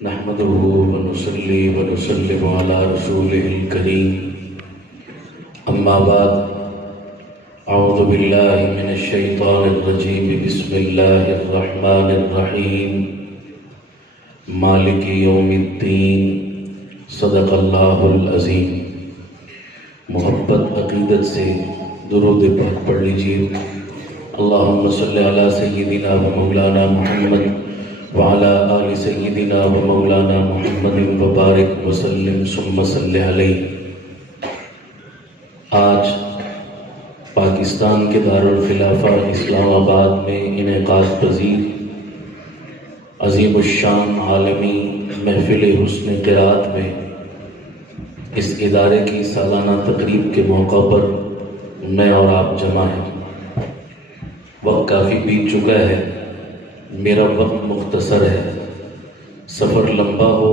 نحمده ونصلي ونسلم على رسوله الكريم أما بعد أعوذ بالله من الشيطان الرجيم بسم الله الرحمن الرحيم مالك يوم الدين صدق اللہ العظیم۔ محبت عقیدت سے درود پاک پڑھ لیجیے۔ اللہم صلی علی سیدنا و مولانا محمد وعلی آل سیدنا و مولانا محمد وبارک وسلم ثم صلی علیہ۔ آج پاکستان کے دارالخلافہ اسلام آباد میں انعقاد پذیر عظیم الشان عالمی محفل حسن قرات میں اس ادارے کی سالانہ تقریب کے موقع پر میں اور آپ جمع ہیں۔ وقت کافی بیت چکا ہے، میرا وقت مختصر ہے۔ سفر لمبا ہو،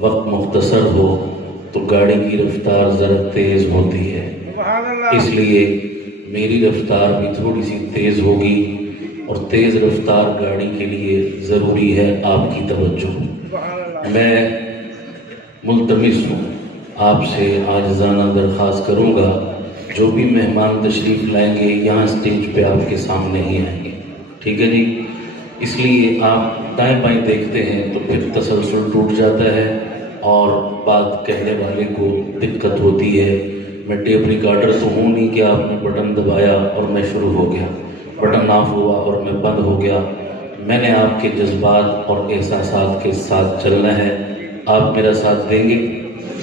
وقت مختصر ہو تو گاڑی کی رفتار ذرا تیز ہوتی ہے، اس لیے میری رفتار بھی تھوڑی سی تیز ہوگی، اور تیز رفتار گاڑی کے لیے ضروری ہے آپ کی توجہ۔ میں ملتمس ہوں، آپ سے عاجزانہ درخواست کروں گا، جو بھی مہمان تشریف لائیں گے یہاں اسٹیج پہ آپ کے سامنے ہی آئیں گے، ٹھیک ہے جی؟ اس لیے آپ دائیں بائیں دیکھتے ہیں تو پھر تسلسل ٹوٹ جاتا ہے اور بات کہنے والے کو دقت ہوتی ہے۔ میں ٹیپ ریکارڈر تو ہوں نہیں کہ آپ نے بٹن دبایا اور میں شروع ہو گیا، بٹن آف ہوا اور میں بند ہو گیا۔ میں نے آپ کے جذبات اور احساسات کے ساتھ چلنا ہے۔ آپ میرا ساتھ دیں گے؟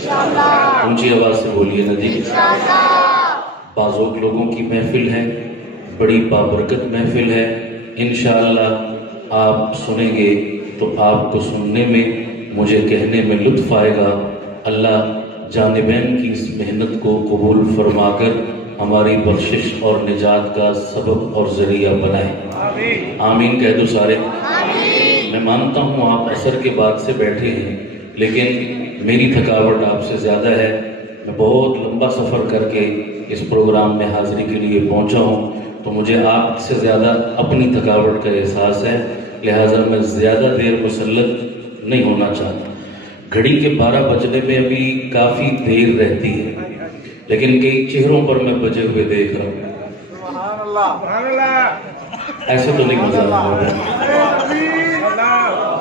اونچی آواز سے بولیے نا جی۔ بازوق لوگوں کی محفل ہے، بڑی بابرکت محفل ہے، انشاءاللہ آپ سنیں گے تو آپ کو سننے میں، مجھے کہنے میں لطف آئے گا۔ اللہ جانبین کی اس محنت کو قبول فرما کر ہماری بخشش اور نجات کا سبب اور ذریعہ بنائے۔ آمین کہہ دو سارے۔ میں مانتا ہوں آپ عصر کے بعد سے بیٹھے ہیں، لیکن میری تھکاوٹ آپ سے زیادہ ہے۔ میں بہت لمبا سفر کر کے اس پروگرام میں حاضری کے لیے پہنچا ہوں، تو مجھے آپ سے زیادہ اپنی تھکاوٹ کا احساس ہے، لہٰذا میں زیادہ دیر مسلط نہیں ہونا چاہتا۔ گھڑی کے 12 بجنے میں ابھی کافی دیر رہتی ہے، لیکن کئی چہروں پر میں بجے ہوئے دیکھ رہا ہوں۔ ایسے تو نہیں مزہ آتا،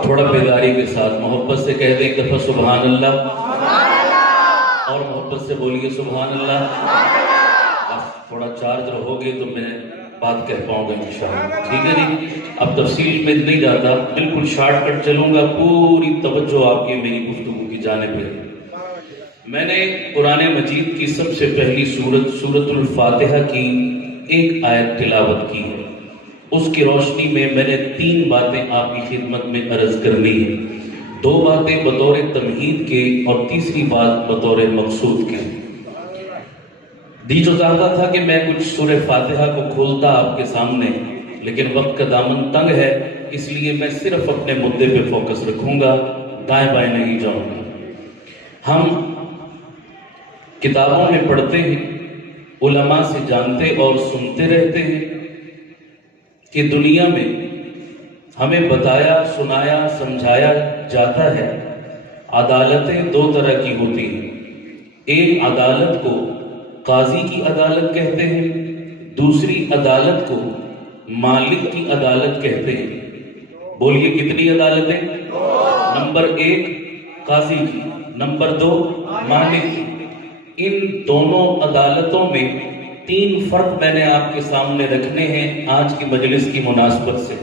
تھوڑا بیداری کے ساتھ محبت سے کہہ دیں ایک دفعہ سبحان اللہ، اور محبت سے بولیے سبحان اللہ۔ تھوڑا چارج رہو گے تو میں بات کہہ پاؤں گا انشاءاللہ، ٹھیک ہے جی؟ اب تفصیل میں نہیں جاتا، بالکل شارٹ کٹ چلوں گا، پوری توجہ آپ کی میری گفتگو کی جانب ہے۔ میں نے قرآن مجید کی سب سے پہلی سورۃ الفاتحہ کی ایک آیت تلاوت کی ہے، اس کی روشنی میں نے 3 باتیں آپ کی خدمت میں عرض کرنی ہے۔ 2 باتیں بطور تمہید کے اور تیسری بات بطور مقصود کے۔ دی جو چاہتا تھا کہ میں کچھ سورہ فاتحہ کو کھولتا آپ کے سامنے، لیکن وقت کا دامن تنگ ہے، اس لیے میں صرف اپنے مدعے پہ فوکس رکھوں گا، دائیں بائیں نہیں جاؤں گا۔ ہم کتابوں میں پڑھتے ہیں، علماء سے جانتے اور سنتے رہتے ہیں کہ دنیا میں ہمیں بتایا، سنایا، سمجھایا جاتا ہے عدالتیں 2 طرح کی ہوتی ہیں۔ ایک عدالت کو قاضی کی عدالت کہتے ہیں، دوسری عدالت کو مالک کی عدالت کہتے ہیں۔ بولیے کتنی عدالتیں؟ نمبر 1 قاضی کی، نمبر 2 مالک کی۔ ان دونوں عدالتوں میں 3 فرق میں نے آپ کے سامنے رکھنے ہیں آج کی مجلس کی مناسبت سے۔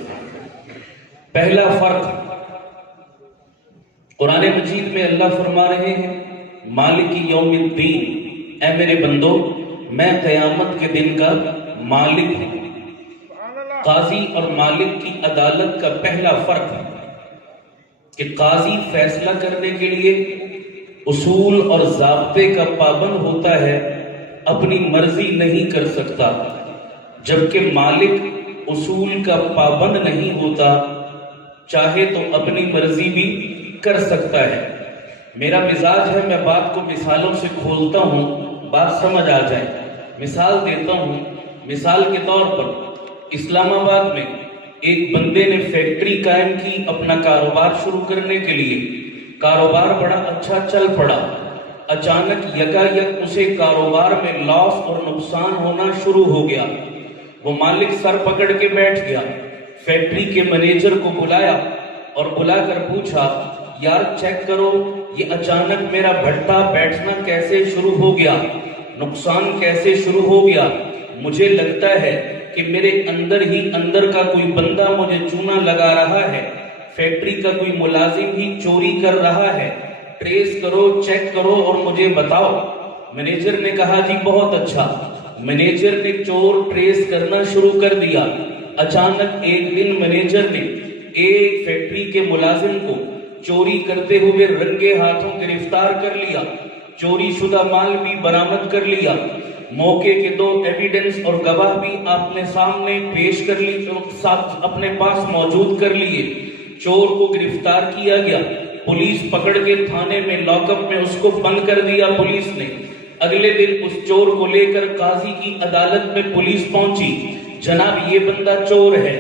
پہلا فرق، قرآن مجید میں اللہ فرما رہے ہیں مالک یوم الدین، اے میرے بندو میں قیامت کے دن کا مالک ہوں۔ قاضی اور مالک کی عدالت کا پہلا فرق ہے کہ قاضی فیصلہ کرنے کے لیے اصول اور ضابطے کا پابند ہوتا ہے، اپنی مرضی نہیں کر سکتا، جبکہ مالک اصول کا پابند نہیں ہوتا، چاہے تو اپنی مرضی بھی کر سکتا ہے۔ میرا مزاج ہے، میں بات کو مثالوں سے کھولتا ہوں، بات سمجھ آ جائے۔ مثال دیتا ہوں، مثال کے طور پر اسلام آباد میں ایک بندے نے فیکٹری قائم کی اپنا کاروبار شروع کرنے کے لیے. کاروبار بڑا اچھا چل پڑا. اچانک یکایک اسے کاروبار میں لاس اور نقصان ہونا شروع ہو گیا. وہ مالک سر پکڑ کے بیٹھ گیا. فیکٹری کے مینیجر کو بلایا اور بلا کر پوچھا, یار چیک کرو یہ اچانک میرا بھٹا بیٹھنا کیسے شروع ہو گیا, نقصان کیسے شروع ہو گیا. مجھے لگتا ہے کہ میرے اندر ہی اندر کا کوئی بندہ مجھے چونا لگا رہا ہے, فیکٹری کا کوئی ملازم ہی چوری کر رہا ہے, ٹریس کرو, چیک کرو اور مجھے بتاؤ. مینیجر نے کہا جی بہت اچھا. مینیجر نے چور ٹریس کرنا شروع کر دیا. اچانک ایک دن مینیجر نے ایک فیکٹری کے ملازم کو چوری کرتے ہوئے رنگے ہاتھوں گرفتار کر لیا. چوری شدہ مال بھی برآمد کر لیا. موقع کے 2 ایویڈنس اور گواہ بھی آپ نے سامنے پیش کر لی, اپنے پاس موجود کر لیے. چور کو گرفتار کیا گیا. پولیس پکڑ کے تھانے میں لاک اپ میں اس کو بند کر دیا پولیس نے. اگلے دن اس چور کو لے کر قاضی کی عدالت میں پولیس پہنچی. جناب یہ بندہ چور ہے,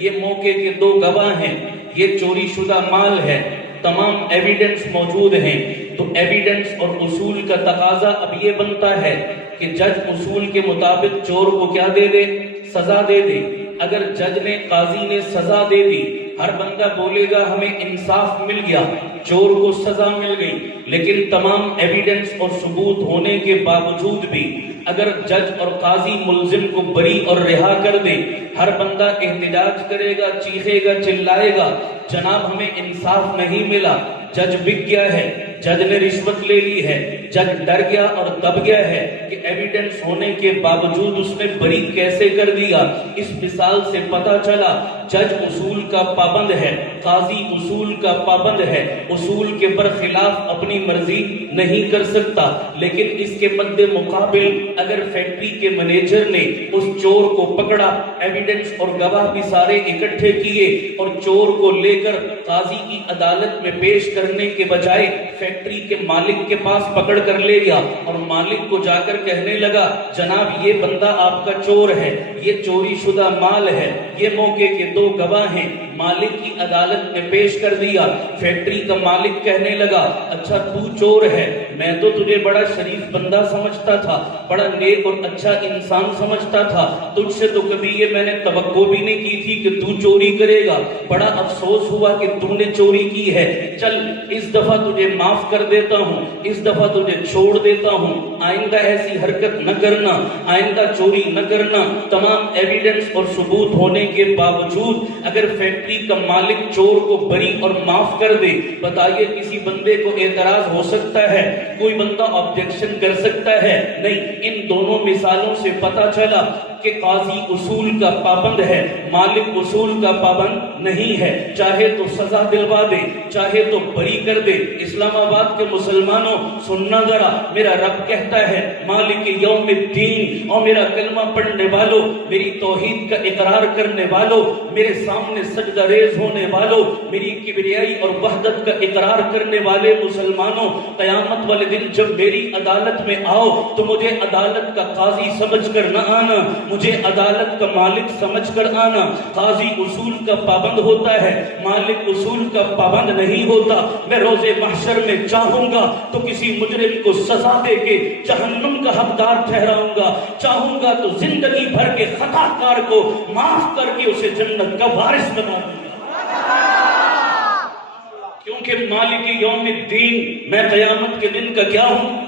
یہ موقع کے 2 گواہ ہیں, یہ چوری شدہ مال ہے, تمام ایویڈنس موجود ہیں. تو ایویڈنس اور اصول کا تقاضا اب یہ بنتا ہے کہ جج اصول کے مطابق چور کو کیا دے دے, سزا دے دے. اگر جج نے, قاضی نے سزا دے دی, ہر بندہ بولے گا ہمیں انصاف مل گیا, چور کو سزا مل گئی. لیکن تمام ایویڈنس اور ثبوت ہونے کے باوجود بھی اگر جج اور قاضی ملزم کو بری اور رہا کر دے, ہر بندہ احتجاج کرے گا, چیخے گا, چلائے گا, جناب ہمیں انصاف نہیں ملا, جج بک گیا ہے, جج نے رشوت لے لی ہے, جج ڈر گیا اور دب گیا ہے کہ ایویڈنس ہونے کے باوجود اس نے بری کیسے کر دیا. اس مثال سے پتا چلا جج اصول کا پابند ہے, قاضی اصول کا پابند ہے, اصول کے برخلاف اپنی مرضی نہیں کر سکتا. لیکن اس کے مد مقابل اگر فیکٹری کے مینیجر نے اس چور کو پکڑا, ایویڈنس اور گواہ بھی سارے اکٹھے کیے اور چور کو لے کر قاضی کی عدالت میں پیش کرنے کے بجائے فیکٹری کے مالک کے پاس پکڑ کر لے گیا اور مالک کو جا کر کہنے لگا جناب یہ بندہ آپ کا چور ہے, یہ چوری شدہ مال ہے, یہ موقع کے 2 گواہ ہیں, مالک کی عدالت میں پیش کر دیا. فیکٹری کا مالک کہنے لگا اچھا تو چور ہے, میں تو تجھے بڑا شریف بندہ سمجھتا تھا, بڑا نیک اور اچھا انسان سمجھتا تھا, تجھ سے تو کبھی یہ میں نے توقع بھی نہیں کی تھی کہ تو چوری کرے گا, بڑا افسوس ہوا کہ تو نے چوری کی ہے, چل اس دفعہ تجھے معاف کر دیتا ہوں, اس دفعہ تجھے چھوڑ دیتا ہوں, آئندہ ایسی حرکت نہ کرنا, آئندہ چوری نہ کرنا. تمام ایویڈنس اور ثبوت ہونے کے باوجود اگر فیکٹری کا مالک چور کو بری اور معاف کر دے, بتائیے کسی بندے کو اعتراض ہو سکتا ہے, کوئی بندہ آبجیکشن کر سکتا ہے؟ نہیں. ان دونوں مثالوں سے پتا چلا کہ قاضی اصول کا پابند ہے, مالک اصول کا پابند نہیں ہے. چاہے تو سزا دلوا دے, چاہے تو بری کر دے. اسلام آباد کے مسلمانوں سننا ذرا, میرا رب کہتا ہے مالک یوم الدین, اور میرا کلمہ پڑھنے والوں, میری توحید کا اقرار کرنے والوں, میرے سامنے سجدہ ریز ہونے والوں, میری کبریائی اور وحدت کا اقرار کرنے والے مسلمانوں, قیامت والے دن جب میری عدالت میں آؤ تو مجھے عدالت کا قاضی سمجھ کر نہ آنا, مجھے عدالت کا مالک سمجھ کر آنا. قاضی اصول کا پابند ہوتا ہے, مالک اصول کا پابند نہیں ہوتا. میں روز محشر میں چاہوں گا تو کسی مجرم کو سزا دے کے جہنم کا حقدار ٹھہراؤں گا, چاہوں گا تو زندگی بھر کے خطا کار کو معاف کر کے اسے جنت کا وارث بنا دوں گا, کیونکہ مالک یوم الدین, میں قیامت کے دن کا کیا ہوں؟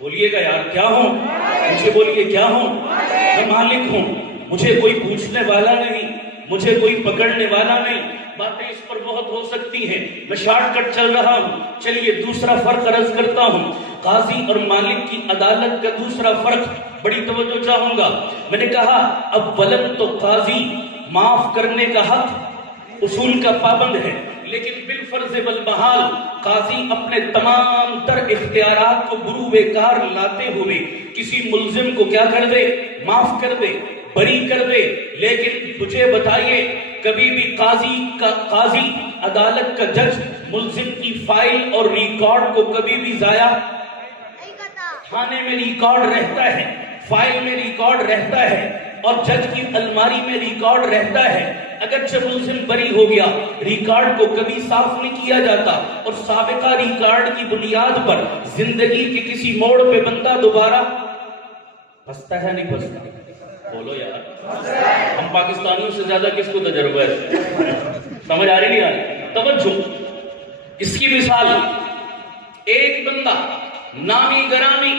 بولیے گا یار کیا ہوں؟ مجھے بولیے کیا ہوں؟ میں مالک ہوں, مجھے کوئی پوچھنے والا نہیں, مجھے کوئی پکڑنے والا نہیں. باتیں اس پر بہت ہو سکتی ہیں, میں شارٹ کٹ چل رہا ہوں. چلیے دوسرا فرق عرض کرتا ہوں, قاضی اور مالک کی عدالت کا دوسرا فرق, بڑی توجہ چاہوں گا. میں نے کہا اولن تو قاضی معاف کرنے کا حق اصول کا پابند ہے, لیکن بالفرض والمحال قاضی اپنے تمام تر اختیارات کو بروئے کار لاتے ہوئے کسی ملزم کو کیا کر دے؟ معاف کر دے, بری کر دے. لیکن مجھے بتائیے کبھی بھی قاضی عدالت کا جج ملزم کی فائل اور ریکارڈ کو کبھی بھی ضائع, تھانے میں ریکارڈ رہتا ہے, فائل میں ریکارڈ رہتا ہے, اور جج کی الماری میں ریکارڈ رہتا ہے. اگرچہ ملزم بری ہو گیا، ریکارڈ کو کبھی صاف نہیں کیا جاتا، اور سابقہ ریکارڈ کی بنیاد پر زندگی کے کسی موڑ پہ بندہ دوبارہ پھنستا ہے نہیں پھنستا؟ بولو یار، ہم پاکستانیوں سے زیادہ کس کو تجربہ ہے؟ سمجھ آ رہی نہیں آ رہی؟ توجہ، اس کی مثال ایک بندہ نامی گرامی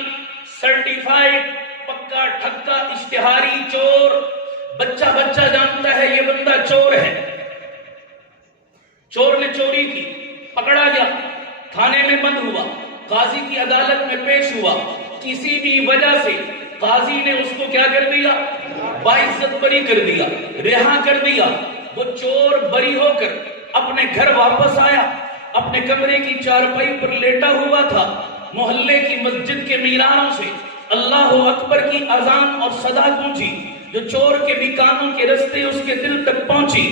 سرٹیفائیڈ پکا ٹھکا اشتہاری چور، بچہ جانتا ہے یہ بندہ چور ہے، چور نے چوری کی، پکڑا گیا، تھانے میں بند ہوا، قاضی کی عدالت میں پیش ہوا، کسی بھی وجہ سے قاضی نے اس کو کیا کر دیا؟ باعزت بری کر دیا، رہا کر دیا۔ وہ چور بری ہو کر اپنے گھر واپس آیا، اپنے کمرے کی چارپائی پر لیٹا ہوا تھا، محلے کی مسجد کے میناروں سے اللہ اکبر کی اذان اور صدا گونجی، جو چور کے بھی کانوں کے رستے اس کے دل تک پہنچی۔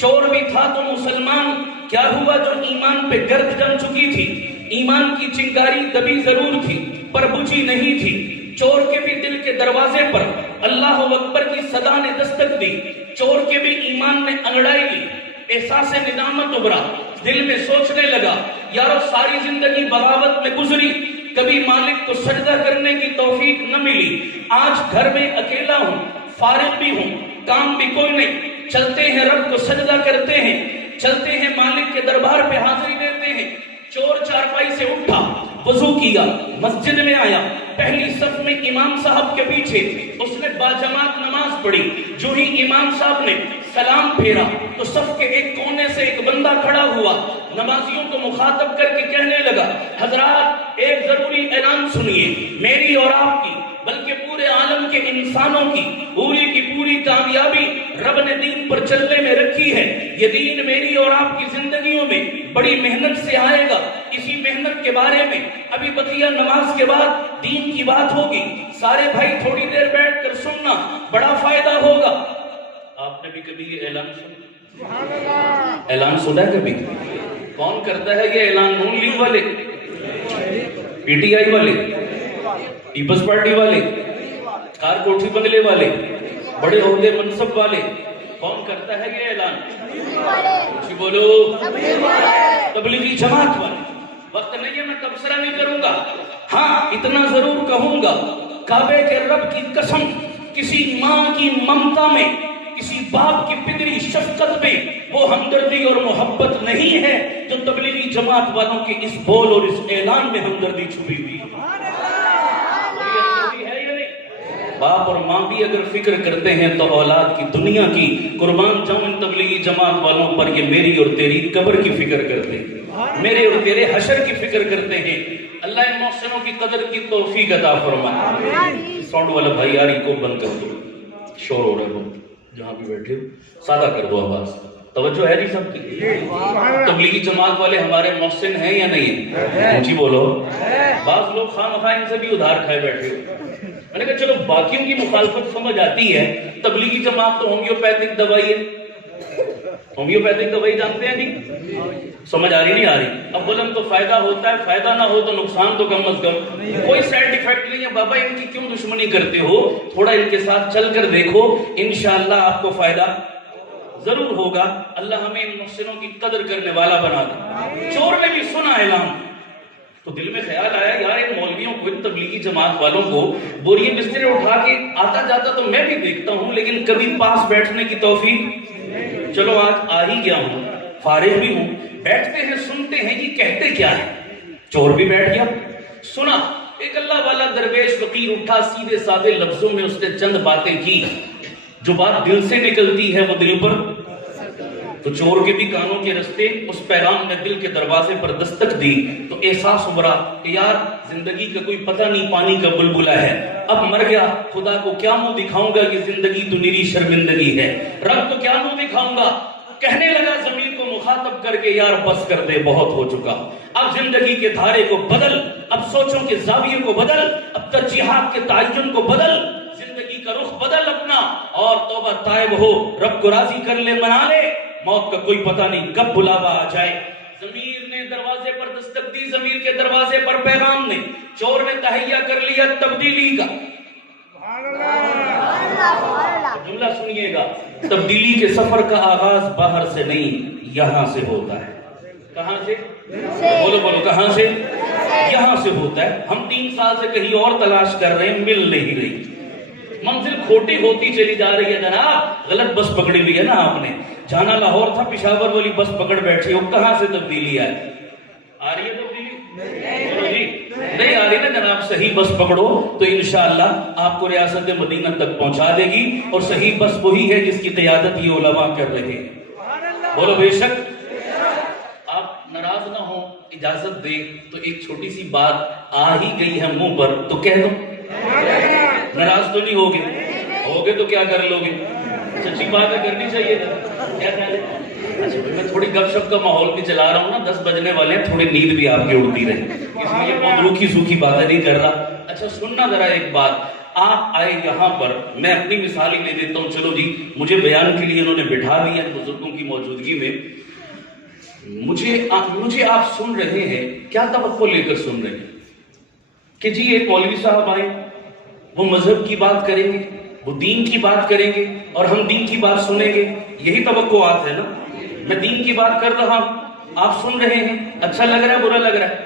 چور بھی تھا تو مسلمان، کیا ہوا جو ایمان پہ گرد جم چکی تھی؟ ایمان کی چنگاری دبی ضرور تھی پر بجھی نہیں تھی۔ چور کے بھی دل کے دروازے پر اللہ اکبر کی صدا نے دستک دی، چور کے بھی ایمان نے انگڑائی لی، احساس ندامت ابھرا، دل میں سوچنے لگا یارو ساری زندگی بغاوت میں گزری، کبھی مالک کو سجدہ کرنے کی توفیق نہ ملی، آج گھر میں اکیلا ہوں، فارغ بھی ہوں، کام بھی کوئی نہیں، چلتے ہیں رب کو سجدہ کرتے ہیں، چلتے ہیں مالک کے دربار پہ حاضری دیتے ہیں۔ چور چارپائی سے اٹھا، وضو کیا، مسجد میں آیا، پہلی صف میں امام صاحب کے پیچھے اس نے باجماعت نماز پڑھی۔ جو ہی امام صاحب نے سلام پھیرا تو صف کے ایک کونے سے ایک بندہ کھڑا ہوا، نمازیوں کو مخاطب کر کے کہنے لگا حضرات ایک ضروری اعلان سنیے، میری اور آپ کی بلکہ پورے عالم کے انسانوں کی پوری کی پوری کامیابی رب نے دین پر چلنے میں رکھی ہے۔ یہ دین میری اور آپ کی زندگیوں میں بڑی محنت سے آئے گا، اسی محنت کے بارے میں ابھی بقیہ نماز کے بعد دین کی بات ہوگی، سارے بھائی تھوڑی دیر بیٹھ کر سننا، بڑا فائدہ ہوگا۔ آپ نے بھی کبھی یہ اعلان سنا؟ اعلان سنا ہے کبھی؟ کون کرتا ہے یہ اعلان؟ نون لیگ والے، پی ٹی آئی والے، پیپلز پارٹی والے، کار کوٹھی بنگلے والے، بڑے عہدے منصب والے؟ کون کرتا ہے یہ اعلان؟ کچھ بولو۔ تبلیغی جماعت والے۔ وقت نہیں ہے، میں تبصرہ نہیں کروں گا، ہاں اتنا ضرور کہوں گا، کعبے کے رب کی قسم، کسی ماں کی ممتا میں، کسی باپ کی پدری شفقت میں وہ ہمدردی اور محبت نہیں ہے جو تبلیغی جماعت والوں کے اس بول اور اس اعلان میں ہمدردی چھپی ہوئی ہے۔ باپ اور ماں بھی اگر فکر کرتے ہیں تو اولاد کی دنیا کی قربان جاؤں ان تبلیغی جماعت والوں پر، یہ میری اور تیری قبر کی فکر کرتے ہیں، میرے اور تیرے حشر کی فکر کرتے ہیں۔ اللہ ان محسنوں کی قدر کی توفیق عطا فرمائے۔ ساؤنڈ والا بھائی یار ان کو بند کر دو، شور ہو رہا ہے، جہاں بھی بیٹھے ہو سادہ کر دو آواز۔ توجہ ہے نہیں سب کی؟ تبلیغی جماعت والے ہمارے محسن ہیں یا نہیں؟ اونچی بولو۔ بعض لوگ خواہ مخواہ ان سے بھی ادھار کھائے بیٹھے ہو۔ میں نے کہا چلو باقیوں کی مخالفت سمجھ آتی ہے، تبلیغی جماعت تو ہومیوپیتھک دوائی ہے، ہومیوپیتھک دوائی جانتے ہیں نہیں؟ سمجھ آ رہی نہیں آ رہی؟ اب بولن تو فائدہ ہوتا ہے، فائدہ نہ ہو تو نقصان تو کم از کم، کوئی سائیڈ ایفیکٹ نہیں ہے۔ بابا ان کی کیوں دشمنی کرتے ہو؟ تھوڑا ان کے ساتھ چل کر دیکھو، انشاءاللہ آپ کو فائدہ ضرور ہوگا۔ اللہ ہمیں ان محسنوں کی قدر کرنے والا بنا دے۔ چور نے بھی سنا اعلان تو دل میں خیال آیا یار ان مولویوں کو، ان تبلیغی جماعت والوں کو بوریے بسترے اٹھا کے آتا جاتا تو میں بھی دیکھتا ہوں، لیکن کبھی پاس بیٹھنے کی توفیق، چلو آج آ ہی گیا ہوں، فارغ بھی ہوں، بیٹھتے ہیں سنتے ہیں یہ کہتے کیا ہے۔ چور بھی بیٹھ گیا، سنا۔ ایک اللہ والا درویش فقیر اٹھا، سیدھے سادے لفظوں میں اس نے چند باتیں کی، جو بات دل سے نکلتی ہے وہ دل پر، تو چور کے بھی کانوں کے رستے اس پیغام نے دل کے دروازے پر دستک دی، تو احساس ابھرا کہ یار زندگی کا کوئی پتہ نہیں، پانی کا بلبلہ ہے، اب مر گیا، خدا کو کیا منہ دکھاؤں گا کہ زندگی تو میری شرمندگی ہے، رب کو کیا منہ دکھاؤں گا۔ کہنے لگا ضمیر کو مخاطب کر کے یار بس کر دے، بہت ہو چکا، اب زندگی کے دھارے کو بدل، اب سوچوں کے زاویے کو بدل، اب ترجیحات کے تعین کو بدل، زندگی کا رخ بدل اپنا، اور توبہ تائب ہو، رب کو راضی کر لے، منا لے، موت کا کوئی پتہ نہیں کب بلاوا آ جائے۔ ضمیر نے دروازے پر دستک دی، ضمیر کے دروازے پر پیغام نے، چور نے تہیا کر لیا تبدیلی کا۔ جملہ سنیے گا، تبدیلی کے سفر کا آغاز باہر سے نہیں یہاں سے ہوتا ہے. کہاں سے؟ بولو بولو، کہاں سے؟ یہاں سے ہوتا ہے. ہم 3 سال سے کہیں اور تلاش کر رہے ہیں، مل نہیں رہی. منزل کھوٹی ہوتی چلی جا رہی ہے جناب. غلط بس پکڑی ہوئی ہے نا آپ نے. جانا لاہور تھا، پشاور والی بس پکڑ بیٹھے ہو. کہاں سے تبدیلی آئی؟ آ رہی ہے تبدیلی؟ نہیں آ رہی نا جناب. صحیح بس پکڑو تو انشاءاللہ آپ کو ریاست مدینہ تک پہنچا دے گی. اور صحیح بس وہی ہے جس کی قیادت یہ علماء کر رہے ہیں. بولو بے شک. آپ ناراض نہ ہو، اجازت دیں تو ایک چھوٹی سی بات آ ہی گئی ہے منہ پر تو کہہ دو. ناراض تو نہیں ہوگے؟ ہوگے تو کیا کر لو گے؟ سچی بات ہے، کرنی چاہیے. کیا خیال ہے؟ اچھا میں تھوڑی گپ شپ کا ماحول بھی چلا رہا ہوں نا. 10 بجنے والے ہیں، تھوڑی نیند بھی آپ کی اڑتی رہے، اس لیے بہت روکھی سوکھی باتیں نہیں کر رہا. اچھا سننا ذرا ایک بات. آپ آئے یہاں پر، میں اپنی مثال ہی لے دیتا ہوں. چلو جی، مجھے بیان کے لیے انہوں نے بٹھا دیا بزرگوں کی موجودگی میں. مجھے آپ سن رہے ہیں، کیا توقع لے کر سن رہے ہیں کہ جی ایک مولوی صاحب آئے، وہ مذہب کی بات کریں گے، وہ دین کی بات کریں گے اور ہم دین کی بات سنیں گے؟ یہی توقعات ہے نا. میں دین کی بات کر رہا ہوں، آپ سن رہے ہیں. اچھا لگ رہا ہے برا لگ رہا ہے؟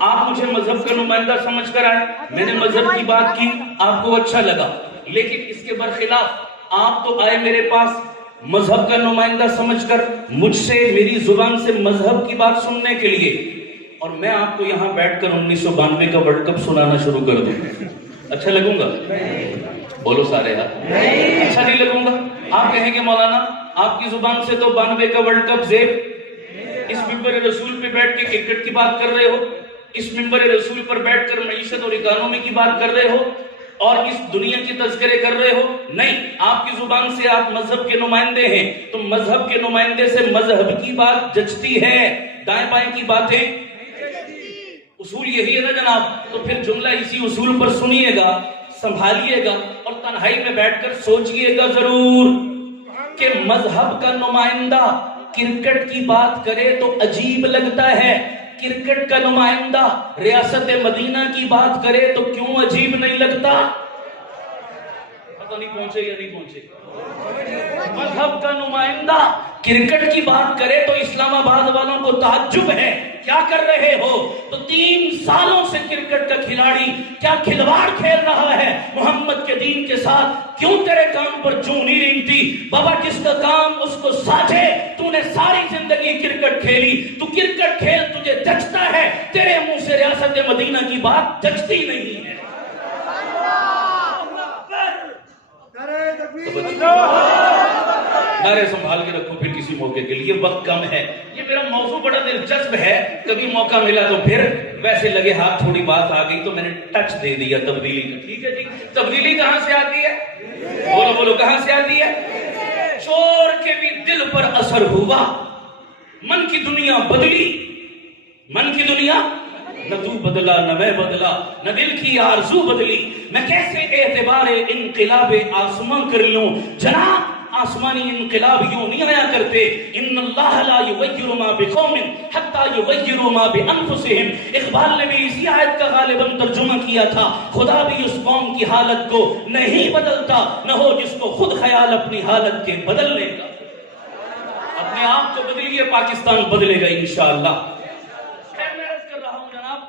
آپ مجھے مذہب کا نمائندہ سمجھ کر آئے، میں نے مذہب کی بات کی، آپ کو اچھا لگا. لیکن اس کے برخلاف آپ تو آئے میرے پاس مذہب کا نمائندہ سمجھ کر، مجھ سے میری زبان سے مذہب کی بات سننے کے لیے. اور میں آپ کو یہاں بیٹھ کر 1992 کا ورلڈ کپ سنانا شروع کر دوں. اچھا لگوں گا؟ بولو سارے یار. اچھا نہیں لگوں گا. آپ کہیں گے مولانا آپ کی زبان سے تو 92 کا ورلڈ کپ زیب، اس ممبر رسول پہ بیٹھ کے کرکٹ کی بات کر رہے ہو، اس ممبر رسول پر بیٹھ کر معیشت اور اکانومی کی بات کر رہے ہو اور اس دنیا کی تذکرے کر رہے ہو. نہیں، آپ کی زبان سے آپ مذہب کے نمائندے ہیں تو مذہب کے نمائندے سے مذہب کی بات جچتی ہے، دائیں بائیں کی باتیں. اصول یہی ہے نا جناب. تو پھر جملہ اسی اصول پر سنیے گا، سنبھالیے گا اور تنہائی میں بیٹھ کر سوچئے گا ضرور کہ مذہب کا نمائندہ کرکٹ کی بات کرے تو عجیب لگتا ہے، کرکٹ کا نمائندہ ریاست مدینہ کی بات کرے تو کیوں عجیب نہیں لگتا؟ پتہ نہیں پہنچے یا نہیں پہنچے. مذہب کا نمائندہ کرکٹ کی بات کرے تو اسلام آباد والوں کو تعجب ہے، کیا کر رہے ہو؟ تو 3 سالوں سے کرکٹ کا کھلاڑی کیا کھلواڑ کھیل رہا ہے محمد کے دین کے ساتھ؟ کیوں تیرے کام پر چوں نہیں رینگتی؟ بابا جس کا کام اس کو ساجھے. تو نے ساری زندگی کرکٹ کھیلی، تو کرکٹ کھیل تجھے جچتا ہے، تیرے منہ سے ریاست مدینہ کی بات جچتی نہیں ہے. نعرے سنبھال کے رکھو پھر کسی موقع کے لیے، وقت کم ہے. یہ میرا موضوع بڑا دلچسپ ہے، کبھی موقع ملا تو پھر. ویسے لگے ہاتھ تھوڑی بات آ گئی تو میں نے ٹچ دے دیا تبدیلی کا. ٹھیک ہے جی. تبدیلی کہاں سے آتی ہے؟ بولو بولو، کہاں سے آتی ہے؟ چور کے بھی دل پر اثر ہوا، من کی دنیا بدلی. من کی دنیا نہ تو بدلا نہ میں بدلا، نہ دل کی آرزو بدلی. میں کیسے اعتبار انقلاب آسمان کر لوں؟ جناب آسمانی انقلاب یوں نہیں آیا کرتے. ان اللہ لا یغیر ما بقوم حتی یغیروا ما بانفسہم. اقبال نے بھی اسی آیت کا غالباً ترجمہ کیا تھا. خدا بھی اس قوم کی حالت کو نہیں بدلتا، نہ ہو جس کو خود خیال اپنی حالت کے بدلنے کا. اپنے آپ کو بدلیے، پاکستان بدلے گا انشاءاللہ. خیر میں عرض کر رہا ہوں جناب،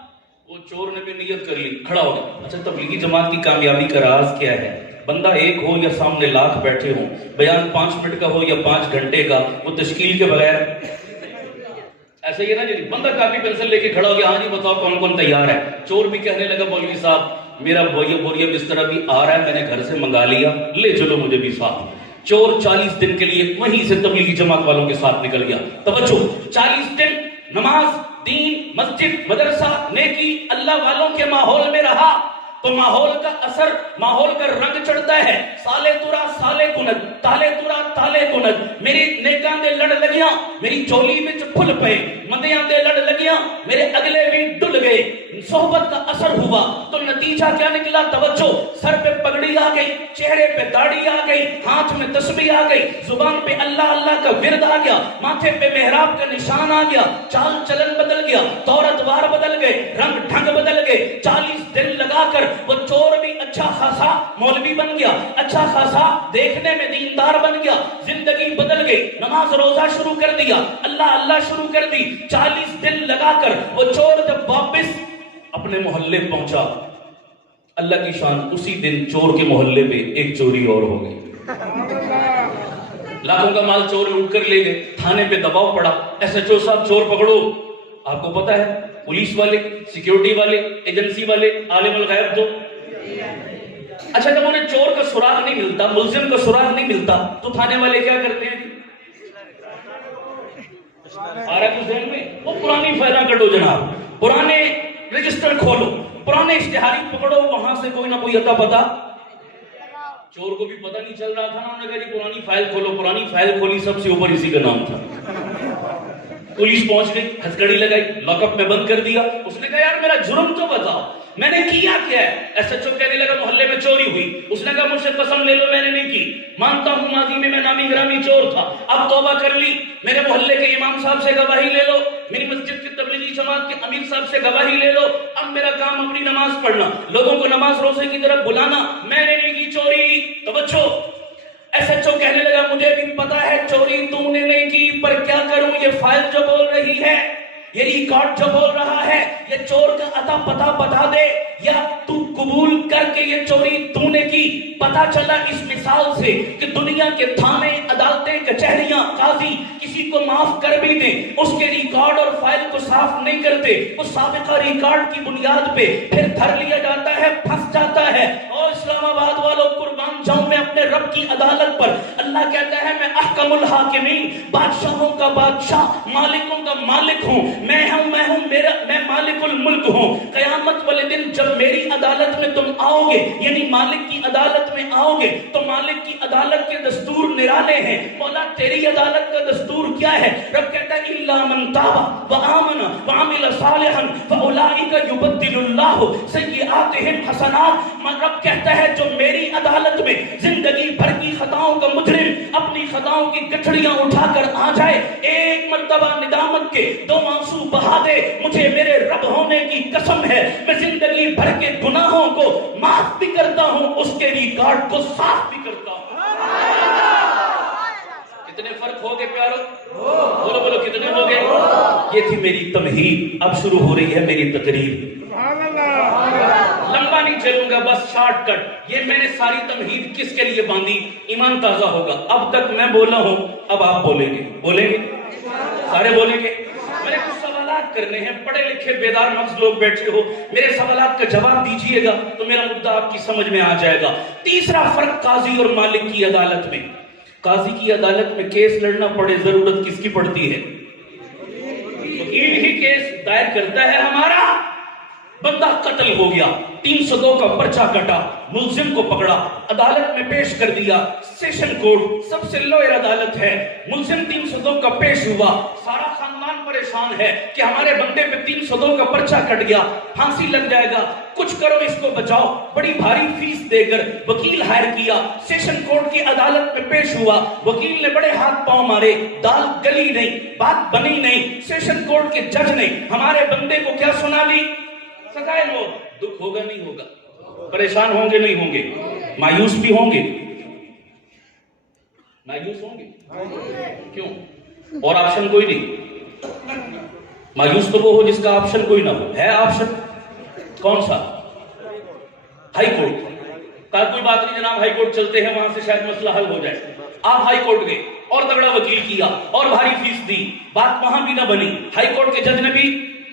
وہ چور نے بھی نیت کر لی، کھڑا ہو گیا. اچھا تبلیغی جماعت کی کامیابی کا راز کیا ہے؟ بندہ ایک ہو یا سامنے لاکھ بیٹھے ہوں، بیان 5 منٹ کا ہو یا 5 گھنٹے کا، وہ تشکیل کے بغیر ایسا ہی ہے نا جی. بندہ کاپی پینسل لے کے کھڑا ہو گیا، ہاں جی بتاؤ کون کون تیار ہے. چور بھی کہنے لگا مولوی صاحب میرا بوریا بستر بھی آ رہا ہے، میں نے گھر سے منگا لیا، لے چلو مجھے بھی ساتھ. چور 40 دن کے لیے وہیں سے تبلیغی جماعت والوں کے ساتھ نکل گیا. توجہ، 40 دن نماز، دین، مسجد، مدرسہ، نیکی، اللہ والوں کے ماحول میں رہا تو ماحول کا اثر، ماحول کا رنگ چڑھتا ہے. سالے ترا سالے کنج، تالے ترا تالے کنج. میری نیکاں دے لڑ لگیاں، میری چولی وچ پھل پئے. مندیاں دے لڑ لگیاں، میرے اگلے بھی ڈل گئے. صحبت کا اثر ہوا تو نتیجہ کیا نکلا؟ توجہ، سر پہ پگڑی آ گئی، چہرے پہ داڑھی آ گئی، ہاتھ میں تسبیح آ گئی، زبان پہ اللہ اللہ کا ورد آ گیا، ماتھے پہ محراب کا نشان آ گیا، چال چلن بدل گیا، طور ادوار بدل گئے، رنگ ڈھنگ بدل گئے۔ 40 دن لگا کر وہ چور بھی اچھا خاصا مولوی بن گیا، اچھا خاصا دیکھنے میں دیندار بن گیا، زندگی بدل گئی، نماز روزہ شروع کر دیا، اللہ اللہ شروع کر دی۔ 40 دن لگا کر وہ چور جب واپس اپنے محلے پہنچا، اللہ کی شان، اسی دن چور کے محلے میں ایک چوری اور ہو گئی۔ لاکھوں کا مال چور لوٹ کر لے گئے، تھانے پہ دباؤ پڑا، ایس ایچ او صاحب چور پکڑو۔ آپ کو پتا ہے پولیس والے، سیکیورٹی والے، ایجنسی والے، عالم الغیب دو۔ اچھا جب انہیں چور کا سراغ نہیں ملتا، ملزم کا سراغ نہیں ملتا، تو تھانے والے کیا کرتے ہیں؟ آ رہا کچھ ذہن میں؟ وہ پرانی فائلیں کٹو جناب، پرانے رجسٹر کھولو، پرانے اشتہاری پکڑو، وہاں سے کوئی نہ کوئی اتا پتا۔ چور کو بھی پتہ نہیں چل رہا تھا، انہوں نے کہا جی پرانی فائل کھولو، پرانی فائل کھولی، سب سے اوپر اسی کا نام تھا۔ پولیس پہنچ گئی، ہتھکڑی لگائی، لاک اپ میں بند کر دیا۔ اس نے کہا یار میرا جرم تو بتاؤ، میں نے کیا کیا ہے؟ ایس ایچ او کہنے لگا محلے میں چوری ہوئی۔ اس نے کہا مجھ سے قسم لے لو میں نے نہیں کی، مانتا ہوں ماضی میں میں نامی گرامی چور تھا، اب توبہ کر لی۔ میرے محلے کے امام صاحب سے گواہی لے لو، میری مسجد کی تبلیغی جماعت کے امیر صاحب سے گواہی لے لو، اب میرا کام اپنی نماز پڑھنا، لوگوں کو نماز روزے کی طرف بلانا، میں نے نہیں کی چوری۔ توجہ، ایس ایچ او کہنے لگا مجھے بھی پتا ہے چوری تم نے نہیں کی، پر کیا کروں، یہ فائل جو بول رہی ہے، یہ ریکارڈ جو بول رہا ہے، یہ چور کا اتا پتا بتا دے، یا تو قبول کر کے یہ چوری تو نے کی۔ پتا چلا اس مثال سے کہ دنیا کے تھانے، عدالتیں، کچہریاں، قاضی کسی کو معاف کر بھی دیں، اس کے ریکارڈ اور فائل کو صاف نہیں کرتے، اس سابقہ ریکارڈ کی بنیاد پہ پھر دھر لیا جاتا ہے، پھنس جاتا ہے۔ اور اسلام آباد والوں قربان جاؤں میں اپنے رب کی عدالت پر۔ اللہ کہتا ہے میں احکم الحاکمین، بادشاہوں کا بادشاہ، مالکوں کا مالک ہوں، میں مالک الملک ہوں۔ قیامت والے دن جب میری عدالت میں تم آؤ گے، یعنی مالک کی عدالت میں آؤ گے، تو مالک کی عدالت کے دستور نرالے ہیں۔ مولا تیری عدالت کا دستور کیا ہے؟ رب کہتا ہے الا من تاب وآمن وعمل صالحا فاولئک یبدل اللہ سیئاتہم حسنات۔ رب کہتا ہے جو میری عدالت میں زندگی بھر کی خطاؤں کا مجرم اپنی خطاؤں کی گٹھڑیاں اٹھا کر آ جائے، ایک مرتبہ ندامت کے 2 آنسو بہا دے، مجھے میرے رب ہونے کی قسم ہے میں زندگی بھر کے گناہوں کو معاف بھی کرتا ہوں، اس کے ریکارڈ کو صاف بھی کرتا ہوں۔ کتنے فرق ہو گئے پیارو؟ بولو بولو کتنے ہو گئے؟ یہ تھی میری تمہید، اب شروع ہو رہی ہے میری تقریر۔ لمبا نہیں چلوں گا، بس شارٹ کٹ۔ یہ میں نے ساری تمہید کس کے لیے باندھی؟ ایمان تازہ ہوگا۔ اب تک میں بولا ہوں، اب آپ بولیں گے، بولیں گے، سارے بولیں گے۔ میں نے کچھ سوالات کرنے ہیں، پڑھے لکھے بیدار مغز لوگ بیٹھے ہو، میرے سوالات کا جواب دیجئے گا تو میرا مدعا آپ کی سمجھ میں آ جائے گا۔ تیسرا فرق قاضی اور مالک کی عدالت میں۔ قاضی کی عدالت میں کیس لڑنا پڑے، ضرورت کس کی پڑتی ہے؟ وکیل ہی کیس دائر کرتا ہے۔ ہمارا بندہ قتل ہو گیا، 302 کا پرچہ کٹا، ملزم کو پکڑا، عدالت میں پیش کر دیا، سیشن کورٹ سب سے لوئر عدالت ہے، ملزم 302 کا پیش ہوا، سارا خاندان پریشان ہے کہ ہمارے بندے پہ 302 کا پرچہ کٹ گیا، پھانسی لگ جائے گا، کچھ کرو اس کو بچاؤ۔ بڑی بھاری فیس دے کر وکیل ہائر کیا، سیشن کورٹ کی عدالت میں پیش ہوا، وکیل نے بڑے ہاتھ پاؤں مارے، دال گلی نہیں، بات بنی نہیں۔ سیشن کورٹ کے جج نے ہمارے بندے کو کیا سنا لی؟ سزائے موت۔ دکھ ہوگا نہیں ہوگا؟ پریشان ہوں گے نہیں ہوں گے؟ مایوس بھی ہوں گے؟ مایوس ہوں گے؟ کیوں؟ اور آپشن کوئی نہیں؟ مایوس تو وہ ہو جس کا آپشن کوئی نہ ہو۔ ہے آپشن؟ کون سا؟ High court. کوئی بات نہیں جناب، ہائی کورٹ چلتے ہیں، وہاں سے شاید مسئلہ حل ہو جائے۔ آپ ہائی کورٹ گئے اور تگڑا وکیل کیا اور بھاری فیس دی، بات وہاں بھی نہ بنی، ہائی کورٹ کے جج نے بھی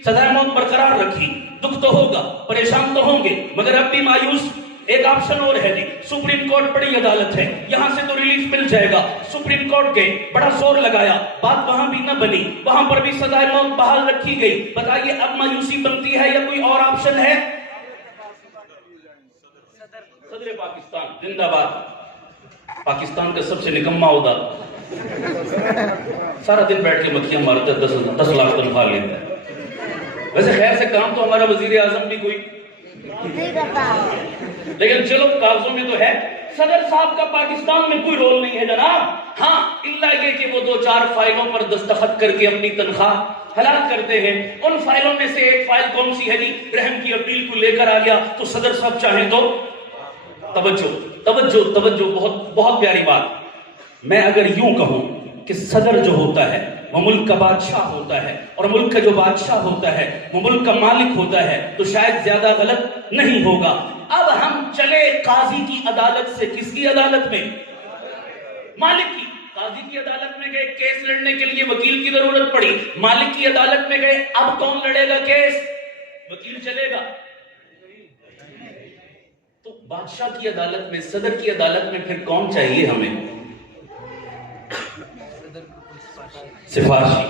سزائے موت برقرار رکھی۔ دکھ تو ہوگا، پریشان تو ہوں گے، مگر اب بھی مایوس؟ ایک آپشن اور ہے جی، سپریم کورٹ بڑی عدالت ہے، یہاں سے تو ریلیف مل جائے گا۔ سپریم کورٹ گئے، بڑا زور لگایا، بات وہاں بھی نہ بنی، وہاں پر بھی سزائے موت بحال رکھی گئی۔ بتائیے اب مایوسی بنتی ہے یا کوئی اور آپشن ہے؟ صدر پاکستان زندہ باد، پاکستان کا سب سے نکما عہدہ، سارا دن بیٹھ کے مکھیاں مارتا ہے، 10 لاکھ تنخواہ لیتا ہے۔ ویسے خیر سے کام تو ہمارا وزیر اعظم بھی کوئی نہیں کرتا، لیکن چلو کاغذوں میں تو ہے. صدر صاحب کا پاکستان میں کوئی رول نہیں ہے جناب. ہاں الا یہ کہ وہ 2-4 فائلوں پر دستخط کر کے اپنی تنخواہ حلال کرتے ہیں. ان فائلوں میں سے ایک فائل کون سی ہے جی؟ رحم کی اپیل کو لے کر آ گیا تو صدر صاحب چاہیں تو توجہ توجہ توجہ، بہت بہت پیاری بات. میں اگر یوں کہوں کہ صدر جو ہوتا ہے وہ ملک کا بادشاہ ہوتا ہے، اور ملک کا جو بادشاہ ہوتا ہے وہ ملک کا مالک ہوتا ہے، تو شاید زیادہ غلط نہیں ہوگا. اب ہم چلے قاضی کی عدالت سے. کس کی عدالت میں؟ مالک کی. قاضی کی عدالت میں گئے، کیس لڑنے کے لیے وکیل کی ضرورت پڑی. مالک کی عدالت میں گئے، اب کون لڑے گا کیس؟ وکیل چلے گا. تو بادشاہ کی عدالت میں، صدر کی عدالت میں پھر کون چاہیے ہمیں؟ سفارشی.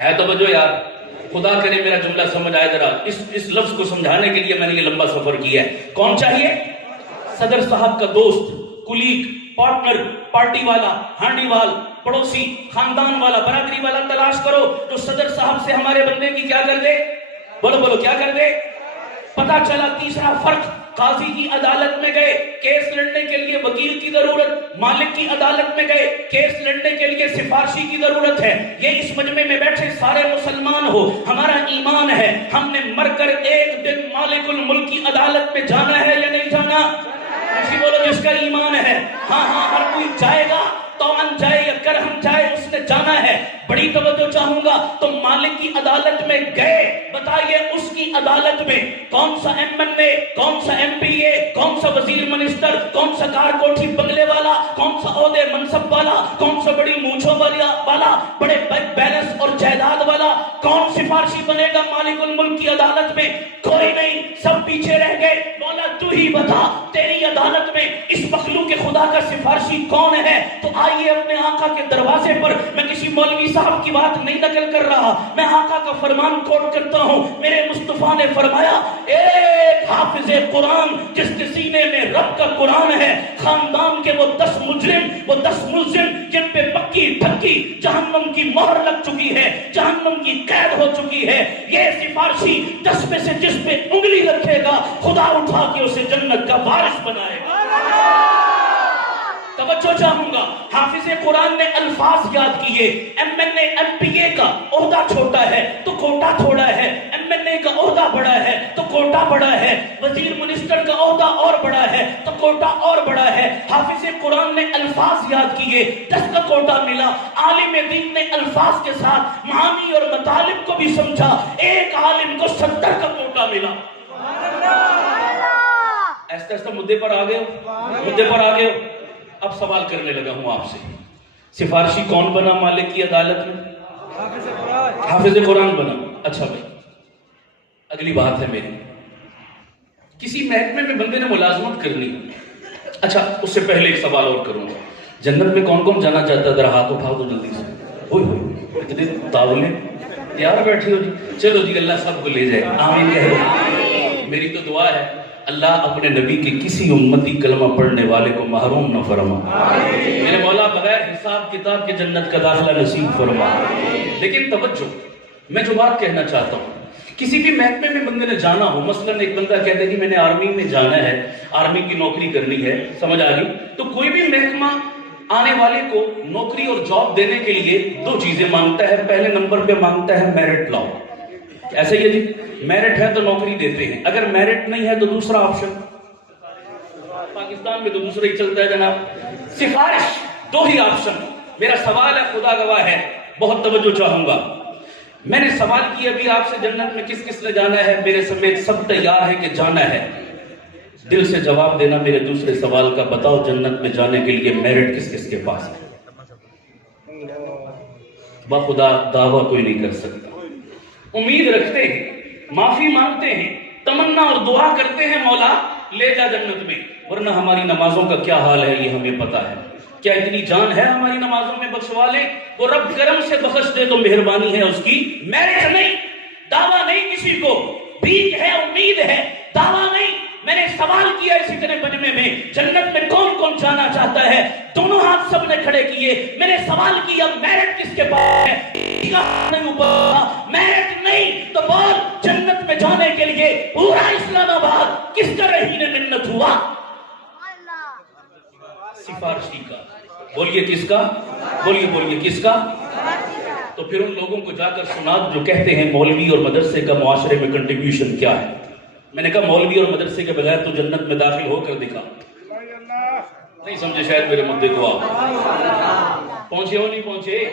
ہے توجہ یار، خدا کرے میرا جملہ سمجھ آئے. ذرا اس لفظ کو سمجھانے کے لیے میں نے یہ لمبا سفر کیا ہے. کون چاہیے؟ صدر صاحب کا دوست، کلیگ، پارٹنر، پارٹی والا، ہانڈی وال، پڑوسی، خاندان والا، برادری والا تلاش کرو جو صدر صاحب سے ہمارے بندے کی کیا کر دے. بولو بولو کیا کر دے. پتا چلا تیسرا فرق. قاضی کی عدالت میں گئے، کیس لڑنے کے لیے وکیل کی ضرورت. مالک کی عدالت میں گئے، کیس لڑنے کے لیے سفارشی کی ضرورت ہے. یہ اس مجمع میں بیٹھے سارے مسلمان ہو، ہمارا ایمان ہے ہم نے مر کر ایک دن مالک الملک کی عدالت میں جانا ہے یا نہیں جانا؟ کسی بولو جس کا ایمان ہے. ہاں ہاں، ہر کوئی جائے گا، تو ان جائے یا کرہم جائے، اس نے جانا ہے. بڑی توجہ چاہوں گا. تو مالک کی عدالت میں گئے، بتائیے اس کی عدالت میں کون سا ایم این اے، کون سا ایم پی اے، کون سا وزیر منسٹر، کون سا کار کوٹھی بنگلے والا، کون سا عہدے منصب والا، کون سا بڑی مونچھوں والا، بڑے بیلنس اور جائیداد والا، کون سفارشی بنے گا مالک الملک کی عدالت میں؟ کوئی نہیں. سب پیچھے رہ گئے. مولا تو ہی بتا تیری عدالت میں اس مخلوق خدا کا سفارشی کون ہے؟ تو آئیے اپنے آقا کے دروازے پر. میں کسی مولوی صاحب کی بات نہیں نقل کر رہا، میں آقا کا فرمان کوٹ کرتا ہوں. میرے مصطفیٰ نے فرمایا ایک حافظ قرآن جس کے سینے میں رب کا قرآن ہے، خاندان کے وہ 10 مجرم، وہ 10 ملزم جن پہ پکی ڈھکی جہنم کی مہر لگ چکی ہے، جہنم کی قید ہو چکی ہے. یہ سفارشی 10 میں سے جس پہ انگلی رکھے گا خدا اٹھا کے اسے جنت کا وارث بنائے گا. توجہ چاہوں گا. حافظ قرآن نے الفاظ یاد کیے. M N A M P A کا عہدہ چھوٹا ہے تو کوٹا تھوڑا ہے، ایم این اے کا عہدہ بڑا ہے تو کوٹا بڑا ہے، وزیر منسٹر کا عہدہ اور بڑا ہے تو کوٹا اور بڑا ہے. حافظ قرآن نے الفاظ یاد کیے، 10 کا کوٹا ملا. عالم دین نے الفاظ کے ساتھ معانی اور مطالب کو بھی سمجھا، ایک عالم کو 70 کا کوٹا ملا. ایسے ایسے مدے پر آ گئے ہو، مدے پر آ گئے ہو. اب سوال کرنے لگا ہوں آپ سے، سفارشی کون بنا مالک کی عدالت میں؟ حافظ قرآن بنا. اچھا بھائی، اگلی بات ہے میری، کسی محکمے میں بندے نے ملازمت کرنی. اچھا اس سے پہلے ایک سوال اور کروں گا، جنت میں کون کون جانا چاہتا ہے؟ ذرا ہاتھ اٹھاؤ تو جلدی سے. ہوئی ہوئی اتنے تاولے یار بیٹھی ہو جی. چلو جی اللہ سب کو لے جائے. آمین کہہ دو. میری تو دعا ہے اللہ اپنے نبی کے کسی امتی کلمہ پڑھنے والے کو محروم نہ فرما. میرے مولا بغیر حساب کتاب کے جنت کا داخلہ نصیب فرما. لیکن توجہ، میں جو بات کہنا چاہتا ہوں، کسی بھی محکمے میں بندے نے جانا ہو، مثلاً ایک بندہ کہتا ہے کہ میں نے آرمی میں جانا ہے، آرمی کی نوکری کرنی ہے، سمجھ آ گئی؟ تو کوئی بھی محکمہ آنے والے کو نوکری اور جاب دینے کے لیے 2 چیزیں مانگتا ہے. پہلے نمبر پہ مانگتا ہے میرٹ لاؤ. ایسا ہی ہے جی، میرٹ ہے تو نوکری دیتے ہیں، اگر میرٹ نہیں ہے تو دوسرا آپشن، پاکستان میں تو دوسرا ہی چلتا ہے جناب، سفارش. 2 ہی آپشن. میرا سوال ہے، خدا گواہ ہے، بہت توجہ چاہوں گا. میں نے سوال کیا ابھی آپ سے جنت میں کس کس نے جانا ہے؟ میرے سمیت سب تیار ہے کہ جانا ہے. دل سے جواب دینا میرے دوسرے سوال کا. بتاؤ جنت میں جانے کے لیے میرٹ کس کس کے پاس ہے؟ بخدا دعویٰ کوئی نہیں کر سکتا. امید رکھتے ہیں، معافی مانگتے ہیں، تمنا اور دعا کرتے ہیں مولا لے جا جنت میں. ورنہ ہماری نمازوں کا کیا حال ہے یہ ہمیں پتا ہے. کیا اتنی جان ہے ہماری نمازوں میں؟ بخشوا لے. وہ رب کرم سے بخش دے تو مہربانی ہے اس کی. میرٹ نہیں، دعویٰ نہیں کسی کو، بھیک ہے، امید ہے، دعویٰ نہیں. میں نے سوال کیا اسی طرح مجمع میں، جنت میں کون کون جانا چاہتا ہے؟ دونوں ہاتھ سب نے کھڑے کیے. میں نے سوال کیا میرٹ کس کے پاس ہے؟ میرٹ نہیں، تو بول جنت میں جانے کے لیے پورا اسلام آباد کس کا رہین منت ہوا؟ سفارشی کا. بولیے کس کا؟ بولیے کس کا؟ تو پھر ان لوگوں کو جا کر سنا جو کہتے ہیں مولوی اور مدرسے کا معاشرے میں کنٹریبیوشن کیا ہے. میں نے کہا مولوی اور مدرسے کے بغیر تو جنت میں داخل ہو کر دکھا. نہیں سمجھے شاید میرے مدعے کو آپ. پہنچے ہو نہیں پہنچے؟